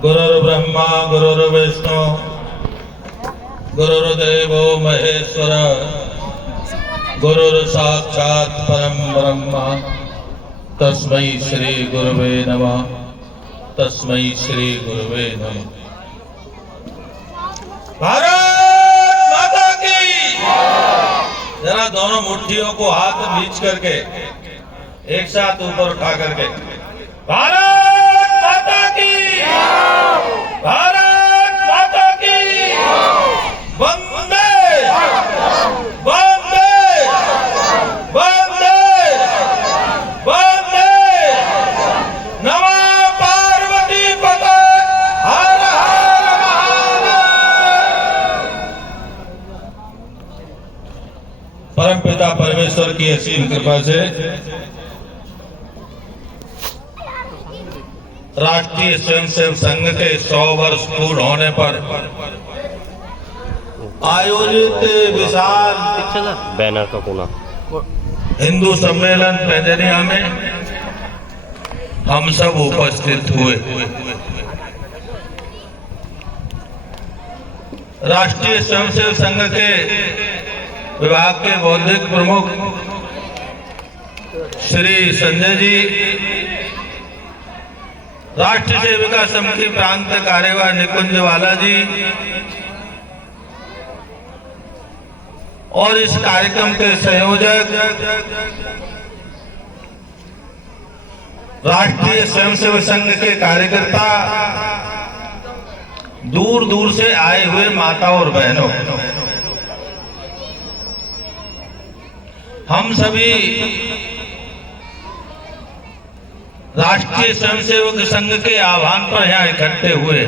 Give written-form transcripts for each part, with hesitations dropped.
गुरुर्ब्रह्मा गुरुर्विष्णु गुरुर्देवो महेश्वर गुरुर्साक्षात् परम ब्रह्म तस्मै श्री गुरुवे नमः। तस्मै श्री गुरुवे नमः। भारत माता की। जरा दोनों मुट्ठियों को हाथ बीच करके एक साथ ऊपर उठा करके भारत माता की, भारत माता की, वंदे वंदे वंदे वंदे। नमः पार्वती पते, हर हर महादेव। परमपिता परमेश्वर की असीम कृपा से राष्ट्रीय स्वयंसेवक संघ के 100 वर्ष पूर्ण होने पर आयोजित विशाल बैनर का कोना हिंदू सम्मेलन पेंजनिया में हम सब उपस्थित हुए। राष्ट्रीय स्वयंसेवक संघ के विभाग के बौद्धिक प्रमुख श्री संजय जी, राष्ट्रीय सेविका समिति प्रांत कार्यवाह निकुंजवाला जी और इस कार्यक्रम के संयोजक राष्ट्रीय स्वयंसेवक संघ के कार्यकर्ता, दूर दूर से आए हुए माता और बहनों, हम सभी राष्ट्रीय स्वयंसेवक संघ के आह्वान पर यहाँ इकट्ठे हुए।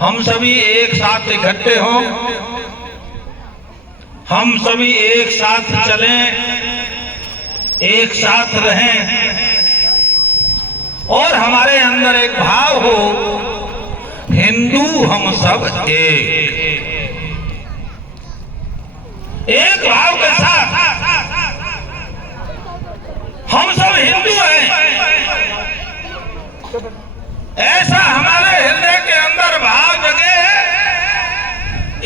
हम सभी एक साथ इकट्ठे हों, हम सभी एक साथ चलें, एक साथ रहें और हमारे अंदर एक भाव हो, हिंदू हम सब एक भाव के साथ हम सब हिंदू हैं, ऐसा हमारे हृदय के अंदर भाव जगे है।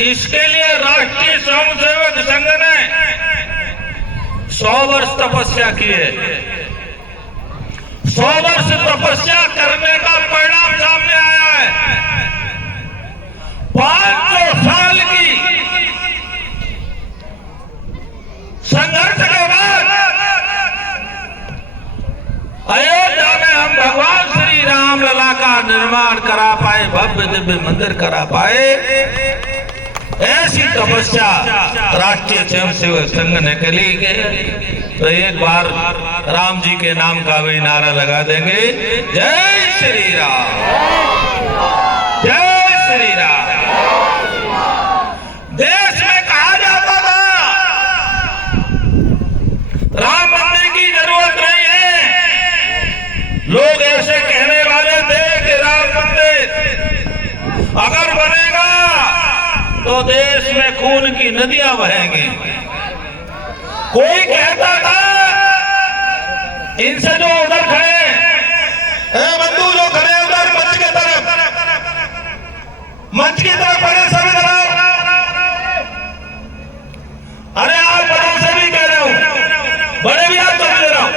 इसके लिए राष्ट्रीय स्वयंसेवक संघ ने 100 वर्ष तपस्या की है। 100 वर्ष तपस्या करने का परिणाम सामने आया है। 500 साल की संघर्ष के बाद अयोध्या में हम भगवान श्री राम लला का निर्माण करा पाए, भव्य दिव्य मंदिर करा पाए। ऐसी तपस्या राष्ट्रीय स्वयंसेवक संघ ने करी है। तो एक बार राम जी के नाम का भी नारा लगा देंगे, जय श्री राम, जय श्री राम। देश में कहा जाता था राम मंदिर की जरूरत नहीं है। लोग ऐसे कहने वाले थे कि राम मंदिर अगर बनेगा तो देश में खून की नदियां बहेंगी। कोई कहता था, इनसे जो उधर खड़े बंधु जो खड़े उधर मंच की तरफ बड़े सभी तरफ, अरे आप बड़ों से भी कह रहे हो, बड़े भी आप तो दे रहा हूं,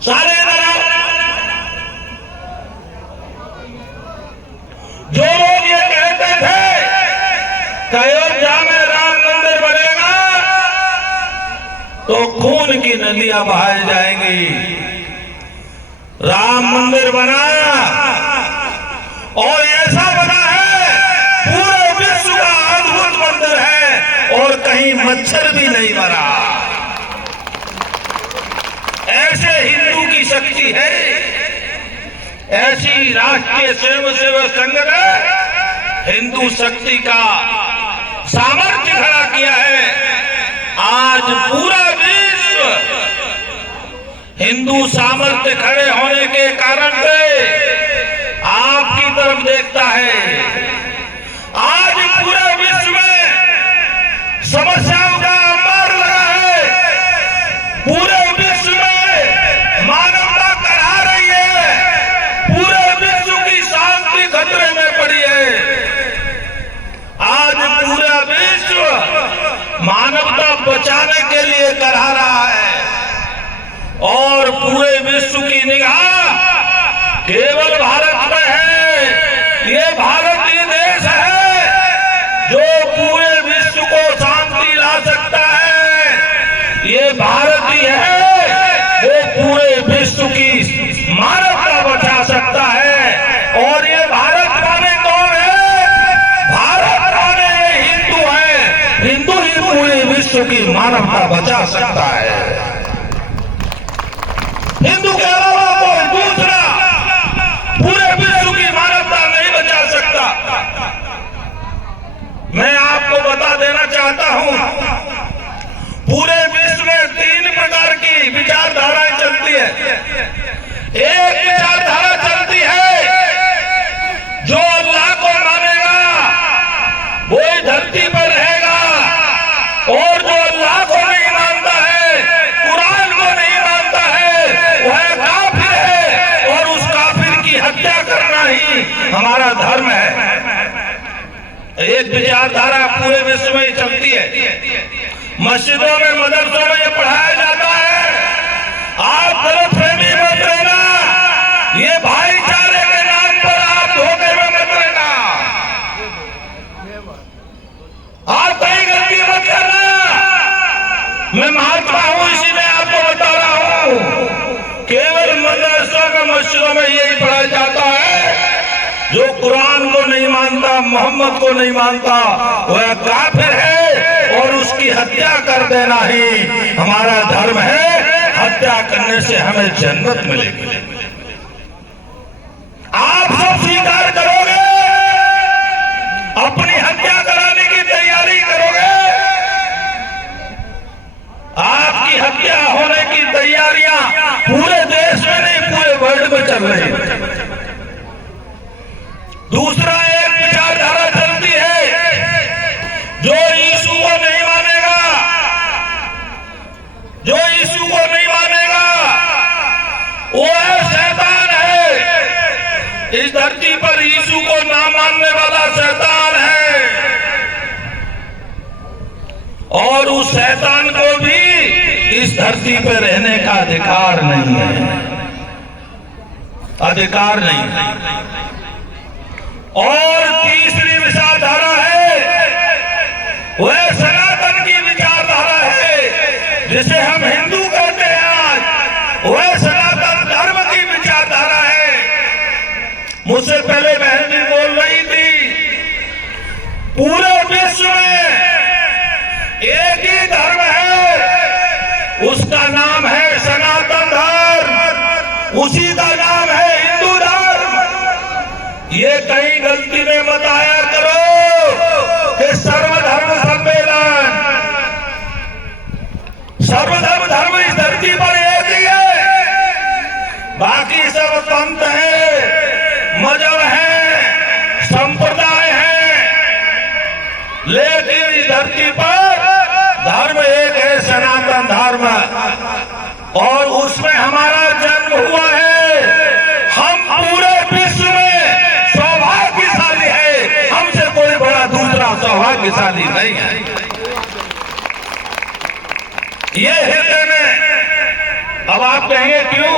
सारे जो लोग ये कहते थे कि अयोध्या में राम मंदिर बनेगा तो खून की नदियां बहाई जाएंगी। राम मंदिर बना और ऐसा बना है, पूरे विश्व का अद्भुत मंदिर है और कहीं मच्छर भी नहीं मरा। ऐसे हिंदू की शक्ति है। ऐसी राष्ट्रीय स्वयंसेवक संघ ने हिंदू शक्ति का सामर्थ्य खड़ा किया है। आज पूरा विश्व हिंदू सामर्थ्य खड़े होने के कारण से आपकी तरफ देखता है। आज पूरे विश्व में समस्याओं का अंबार लगा है। पूरे विश्व में मानवता का और पूरे विश्व की निगाह केवल भारत में है। ये भारत ही देश है जो पूरे विश्व को शांति ला सकता है। ये भारत ही है वो पूरे विश्व की मानवता बचा सकता है। और ये भारत माने कौन है? भारत माने ये हिंदू है। हिंदू ही पूरे विश्व की मानवता बचा सकता है। हिंदू के अलावा कोई दूसरा पूरे विश्व की मानवता नहीं बचा सकता। मैं आपको बता देना चाहता हूं, पूरे विश्व में 3 प्रकार की विचारधाराएं चलती है। एक विचारधारा चलती है जो अल्लाह को मानेगा वो ही धरती पर रहेगा, और जो अल्लाह को नहीं मानता है, कुरान को नहीं मानता है, वह काफिर है और उस काफिर की हत्या करना ही हमारा धर्म है। एक विचारधारा पूरे विश्व में चलती है। मस्जिदों में, मदरसों में ये पढ़ाया जाता है, आप गलतफहमी मत रहना, ये भाईचारे के नाम पर आप धोखे में मत रहना, आप कहीं गलती मत करना। मैं महात्मा हूं, इसीलिए आपको बता रहा हूं। केवल मदरसों में, मस्जिदों में यही पढ़ाया जाता है, जो कुरान को नहीं मानता, मोहम्मद को नहीं मानता, वह काफिर है और उसकी हत्या कर देना ही हमारा धर्म है। हत्या करने से हमें जन्नत मिलेगी। आप सब स्वीकार करोगे, अपनी हत्या कराने की तैयारी करोगे। आपकी हत्या होने की तैयारियां पूरे देश में नहीं, पूरे वर्ल्ड में चल रही है। दूसरा एक विचारधारा चलती है, जो यीशु को नहीं मानेगा, जो यीशु को नहीं मानेगा वो है शैतान है। इस धरती पर यीशु को ना मानने वाला शैतान है, और उस शैतान को भी इस धरती पर रहने का अधिकार नहीं है, अधिकार नहीं है। और तीसरी विचारधारा है, वह सनातन की विचारधारा है, जिसे हम हिंदू कहते हैं आज, वह सनातन धर्म की विचारधारा है। मुझसे पहले बहन भी बोल रही थी, पूरे विश्व में एक ही धर्म है, उसका नाम है सनातन धर्म, उसी का नाम है हिंदू धर्म। ये कहीं गलती में मत आया करो कि सर्वधर्म सम्मेलन, सर्वधर्म धर्म इस धरती पर एक ही है, बाकी सब पंथ है, मजहब है, संप्रदाय है, लेकिन इस धरती पर धर्म एक है, सनातन धर्म, और उसमें हमारा जन्म हुआ है। हम पूरे विश्व में सौभाग्यशाली है, हमसे कोई बड़ा दूसरा सौभाग्यशाली नहीं है। ये हृदय में, अब आप कहेंगे क्यों?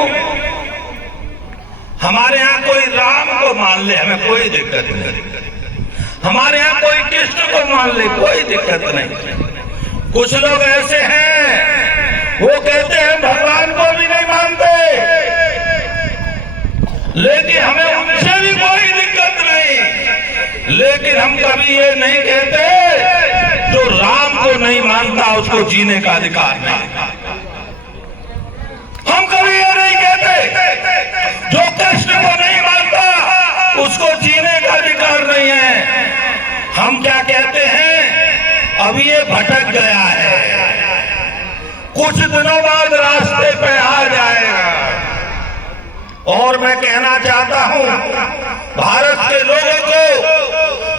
हमारे यहाँ कोई राम को मान ले, हमें कोई दिक्कत नहीं। हमारे यहाँ कोई कृष्ण को मान ले, कोई दिक्कत नहीं। कुछ लोग ऐसे हैं, वो कहते हैं भगवान को भी नहीं मानते, लेकिन हमें उनसे भी कोई दिक्कत नहीं। लेकिन हम कभी ये नहीं कहते जो राम को नहीं मानता उसको जीने का अधिकार नहीं। हम कभी ये नहीं कहते जो कृष्ण को नहीं मानता उसको जीने का अधिकार नहीं है। हम क्या कहते हैं, अभी ये भटक गया है, कुछ दिनों बाद रास्ते पे आ जाएगा। और मैं कहना चाहता हूं भारत के लोगों को,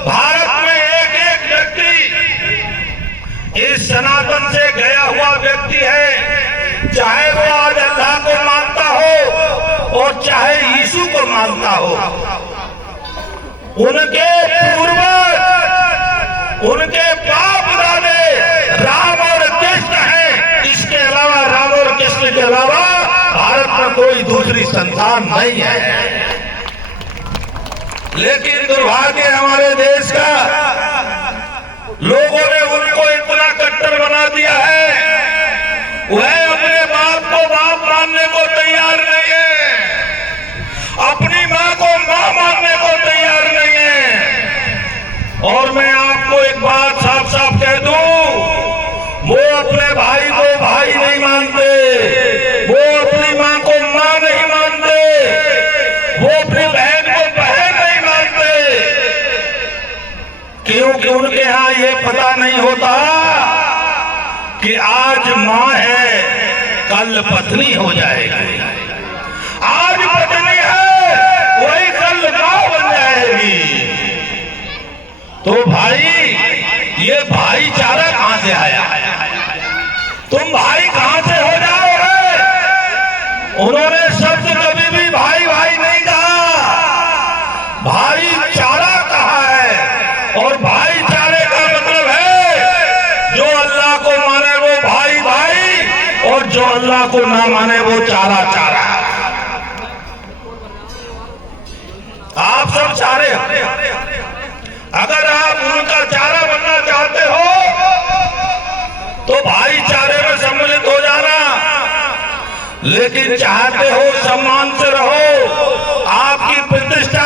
भारत में एक एक व्यक्ति इस सनातन से गया हुआ व्यक्ति है, चाहे वो आज अल्लाह को मानता हो और चाहे यीशु को मानता हो। उनके पूर्वज, उनके बाप दादे राम और कृष्ण हैं। इसके अलावा, राम और कृष्ण के अलावा भारत दूसरी संतान नहीं है। लेकिन दुर्भाग्य हमारे देश का, लोगों ने उनको इतना कट्टर बना दिया है, वह अपने बाप को बाप मानने को तैयार नहीं है, अपनी माँ को माँ मानने को तैयार नहीं है। और मैं आपको एक बात साफ साफ कह दूं, वो अपने भाई को भाई नहीं मानते, वो अपनी माँ को माँ नहीं मानते, वो अपनी बहन को बहन नहीं मानते, क्योंकि उनके यहाँ ये पता नहीं होता कि आज माँ है कल पत्नी हो जाएगी, आज पत्नी है वही कल माँ बन जाएगी। तो भाई, ये भाईचारा कहां से आया? तुम भाई कहां से हो जाओगे? उन्होंने शब्द कभी भी भाई भाई नहीं कहा, भाईचारा कहा है। और भाईचारे का मतलब है जो अल्लाह को माने वो भाई भाई, और जो अल्लाह को ना माने वो चारा चारा। आप सब चारे, अगर आप उनका चारा बनना चाहते हो तो भाईचारे में सम्मिलित हो जाना, लेकिन चाहते हो सम्मान से रहो, आपकी प्रतिष्ठा